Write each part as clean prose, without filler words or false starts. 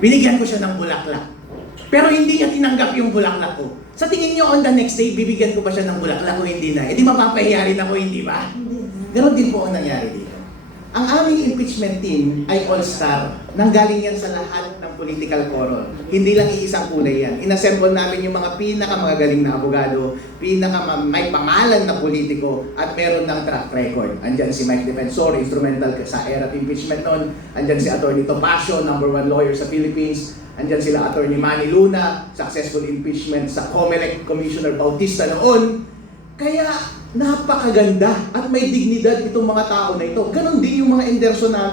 Binigyan ko siya ng bulaklak. Pero hindi niya tinanggap yung bulaklak ko. Sa tingin niyo, on the next day, bibigyan ko pa siya ng bulaklak o hindi na? Eh di mapapahiya rin ako, hindi ba? Ganon din po ang nangyari dito. Ang aming impeachment team ay all-star. Nanggaling yan sa lahat ng political forum. Hindi lang iisang kulay yan. Inassemble namin yung mga pinakamagagaling na abogado, may pangalan na politiko, at meron ng track record. Andyan si Mike Defensor, instrumental sa era of impeachment noon. Andyan si Atty. Topacio, #1 lawyer sa Philippines. Andyan sila Atty. Manny Luna, successful impeachment sa COMELEC Commissioner Bautista noon. Kaya napakaganda at may dignidad itong mga tao na ito. Ganon din yung mga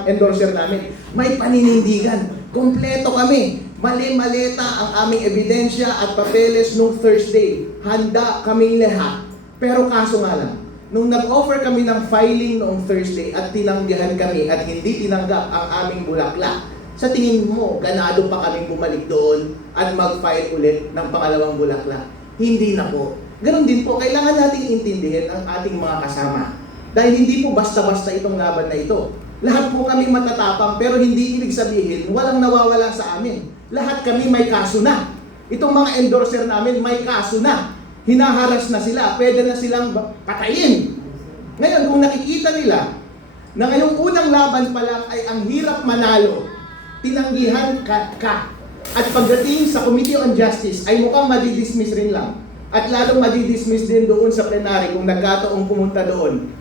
endorser namin. May paninindigan. Kompleto kami. Mali-maleta ang aming ebidensya at papeles nung Thursday. Handa kaming lahat. Pero kaso nga lang, nung nag-offer kami ng filing noong Thursday at tinanggihan kami at hindi tinanggap ang aming bulaklak, sa tingin mo, ganado pa kaming bumalik doon at mag-file ulit ng pangalawang bulaklak? Hindi na po. Ganon din po, kailangan nating intindihin ang ating mga kasama. Dahil hindi po basta-basta itong laban na ito. Lahat po kami matatapang, pero hindi ibig sabihin walang nawawala sa amin. Lahat kami may kaso na. Itong mga endorser namin may kaso na. Hinaharas na sila, pwede na silang patayin. Ngayon, kung nakikita nila na ngayong unang laban pa lang ay ang hirap manalo, tinanggihan ka. At pagdating sa Committee on Justice ay mukhang madidismiss rin lang. At lalong madidismiss din doon sa plenary kung nagkataong pumunta doon.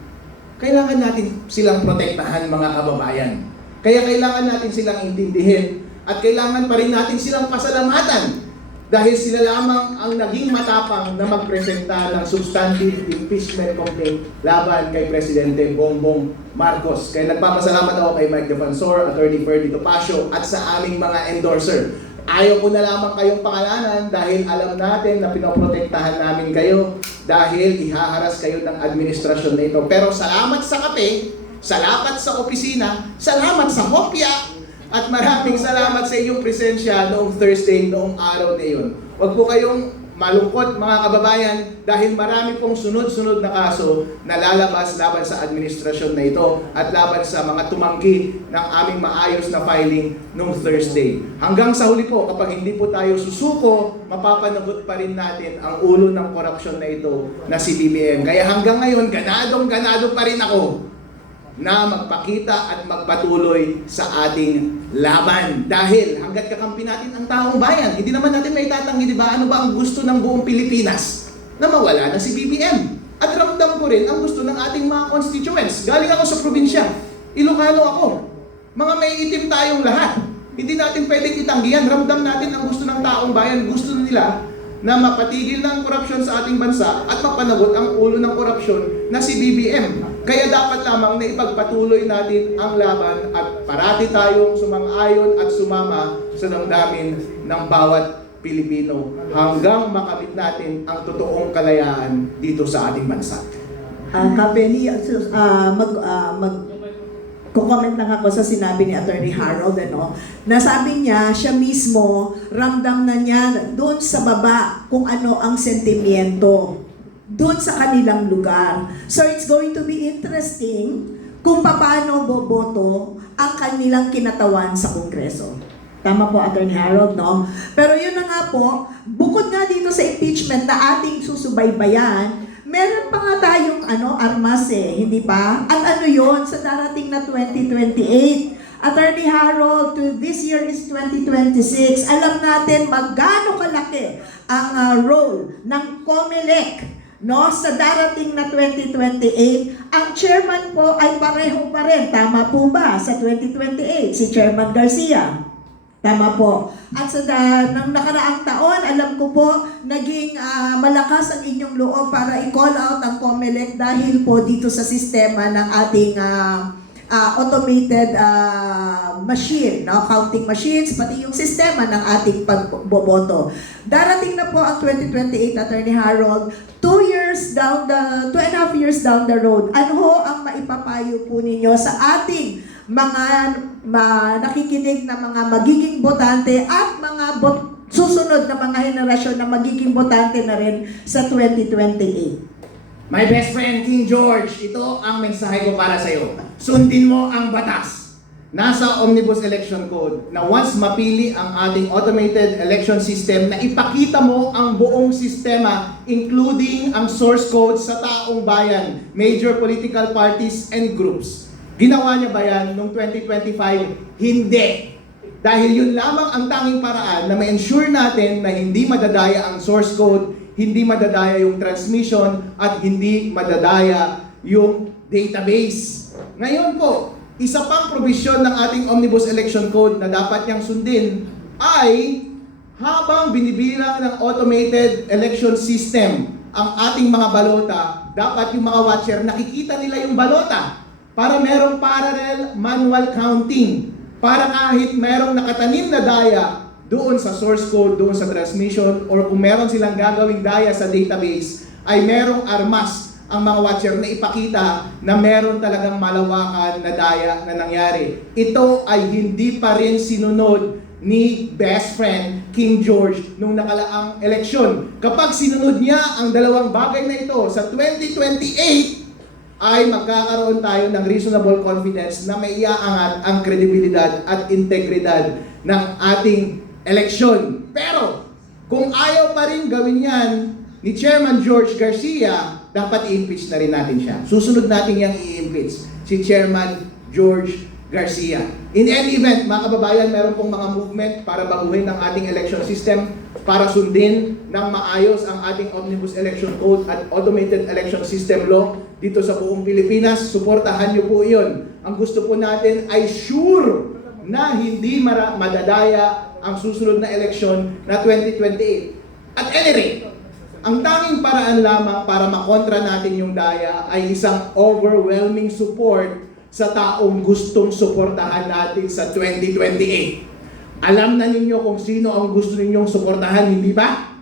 Kailangan natin silang protektahan, mga kababayan. Kaya kailangan natin silang intindihin at kailangan pa rin natin silang pasalamatan dahil sila lamang ang naging matapang na magpresenta ng substantive impeachment complaint laban kay Presidente Bongbong Marcos. Kaya nagpapasalamat ako kay Mike Defensor, Atty. Ferdy Topacio at sa aming mga endorser. Ayaw ko na lamang kayong pangalanan dahil alam natin na pinoprotektahan namin kayo dahil ihaharas kayo ng administrasyon na ito. Pero salamat sa kape, salamat sa opisina, salamat sa hopya, at maraming salamat sa inyong presensya noong Thursday, noong araw na iyon. Huwag po kayong malungkot, mga kababayan, dahil marami pong sunod-sunod na kaso na lalabas laban sa administrasyon na ito at laban sa mga tumanggi ng aming maayos na filing noong Thursday. Hanggang sa huli po, kapag hindi po tayo susuko, mapapanagot pa rin natin ang ulo ng korupsyon na ito na si BBM. Kaya hanggang ngayon, ganadong-ganado pa rin ako na magpakita at magpatuloy sa ating laban. Dahil hanggat kakampi natin ang taong bayan, hindi naman natin may tatanggi, di ba? Ano ba ang gusto ng buong Pilipinas? Na mawala na si BBM. At ramdam ko rin ang gusto ng ating mga constituents. Galing ako sa probinsya. Ilocano ako. Mga may itim tayong lahat. Hindi natin pwedeng itanggihan. Ramdam natin ang gusto ng taong bayan. Gusto nila na mapatigil ng korupsyon sa ating bansa at mapanagot ang ulo ng korupsyon na si BBM. Kaya dapat lamang na ipagpatuloy natin ang laban at parati tayong sumang-ayon at sumama sa damdamin ng bawat Pilipino hanggang makamit natin ang totoong kalayaan dito sa ating bansa. Kapeni, comment lang ako sa sinabi ni Attorney Harold, na sabi niya, siya mismo, ramdam na niya doon sa baba kung ano ang sentimiento doon sa kanilang lugar. So it's going to be interesting kung paano boboto ang kanilang kinatawan sa Kongreso. Tama po, Attorney Harold, no? Pero yun na nga po, bukod nga dito sa impeachment na ating susubaybayan, meron pa nga tayong armas hindi ba? At yon sa darating na 2028. Attorney Harold, this year is 2026. Alam natin maggaano kalaki ang role ng COMELEC sa darating na 2028. Ang chairman po ay pareho pa rin. Tama po ba sa 2028? Si Chairman Garcia. Tama po. At sa nang nakaraang taon, alam ko po, naging malakas ang inyong loob para i-call out ang COMELEC dahil po dito sa sistema ng ating automated machine, counting machines, pati yung sistema ng ating pagboboto. Darating na po ang 2028, Attorney Harold, 2.5 years down the road. Ano ho ang maipapayo po ninyo sa ating mga nakikinig na mga magiging botante at mga susunod na mga henerasyon na magiging botante na rin sa 2028? My best friend, King George, ito ang mensahe ko para sa iyo. Sundin mo ang batas. nasa Omnibus Election Code na once mapili ang ating automated election system na ipakita mo ang buong sistema including ang source code sa taong bayan, major political parties and groups. Ginawa niya ba yan noong 2025? Hindi. Dahil yun lamang ang tanging paraan na ma-ensure natin na hindi madadaya ang source code, hindi madadaya yung transmission, at hindi madadaya yung database. Ngayon po, isa pang probisyon ng ating Omnibus Election Code na dapat niyang sundin ay habang binibilang ng automated election system ang ating mga balota, dapat yung mga watcher nakikita nila yung balota para merong parallel manual counting. Para kahit merong nakatanim na daya doon sa source code, doon sa transmission, or kung meron silang gagawing daya sa database, ay merong armas ang mga watcher na ipakita na meron talagang malawakan na daya na nangyari. Ito ay hindi pa rin sinunod ni best friend King George nung nakalaang eleksyon. Kapag sinunod niya ang dalawang bagay na ito sa 2028, ay magkakaroon tayo ng reasonable confidence na may iaangat ang kredibilidad at integridad ng ating eleksyon. Pero, kung ayaw pa rin gawin yan ni Chairman George Garcia, dapat i-impeach na rin natin siya. Susunod natin yung i-impeach si Chairman George Garcia. In any event, mga kababayan, meron pong mga movement para baguhin ang ating election system, para sundin ng maayos ang ating Omnibus Election Code at Automated Election System Law dito sa buong Pilipinas. Suportahan niyo po iyon. Ang gusto po natin ay sure na hindi madadaya ang susunod na eleksyon na 2028. At any rate, ang tanging paraan lamang para makontra natin yung daya ay isang overwhelming support sa taong gustong suportahan natin sa 2028. Alam na ninyo kung sino ang gusto ninyong suportahan, hindi ba?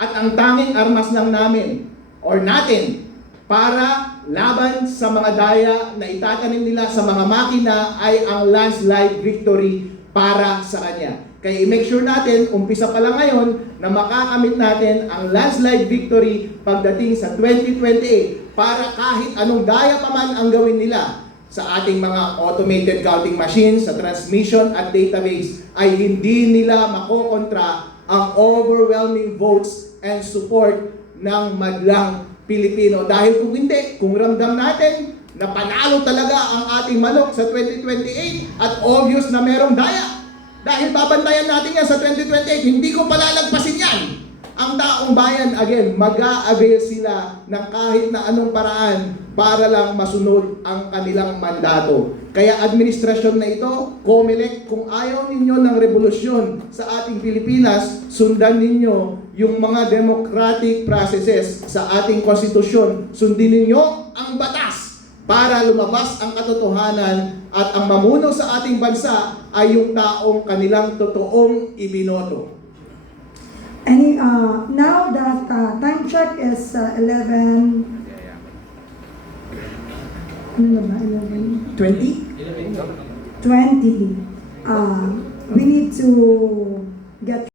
At ang tanging armas lang namin or natin para laban sa mga daya na itatanim nila sa mga makina ay ang landslide victory para sa kanya. Kaya i-make sure natin, umpisa pa lang ngayon, na makakamit natin ang landslide victory pagdating sa 2028 para kahit anong daya pa man ang gawin nila sa ating mga automated counting machines, sa transmission at database, ay hindi nila makokontra ang overwhelming votes and support ng madlang Pilipino. Dahil kung hindi, kung ramdam natin na panalo talaga ang ating manok sa 2028 at obvious na merong daya, dahil babantayan natin yan sa 2028, hindi ko palalagpasin yan. Ang taong bayan, again, mag-a-avail sila ng kahit na anong paraan para lang masunod ang kanilang mandato. Kaya administrasyon na ito, COMELEC, kung ayaw ninyo ng revolusyon sa ating Pilipinas, sundan ninyo yung mga democratic processes sa ating konstitusyon. Sundin ninyo ang batas para lumabas ang katotohanan at ang mamuno sa ating bansa ay yung taong kanilang totoong ibinoto. Now that time check is 11. Ano ba? 11? 20? 20. We need to get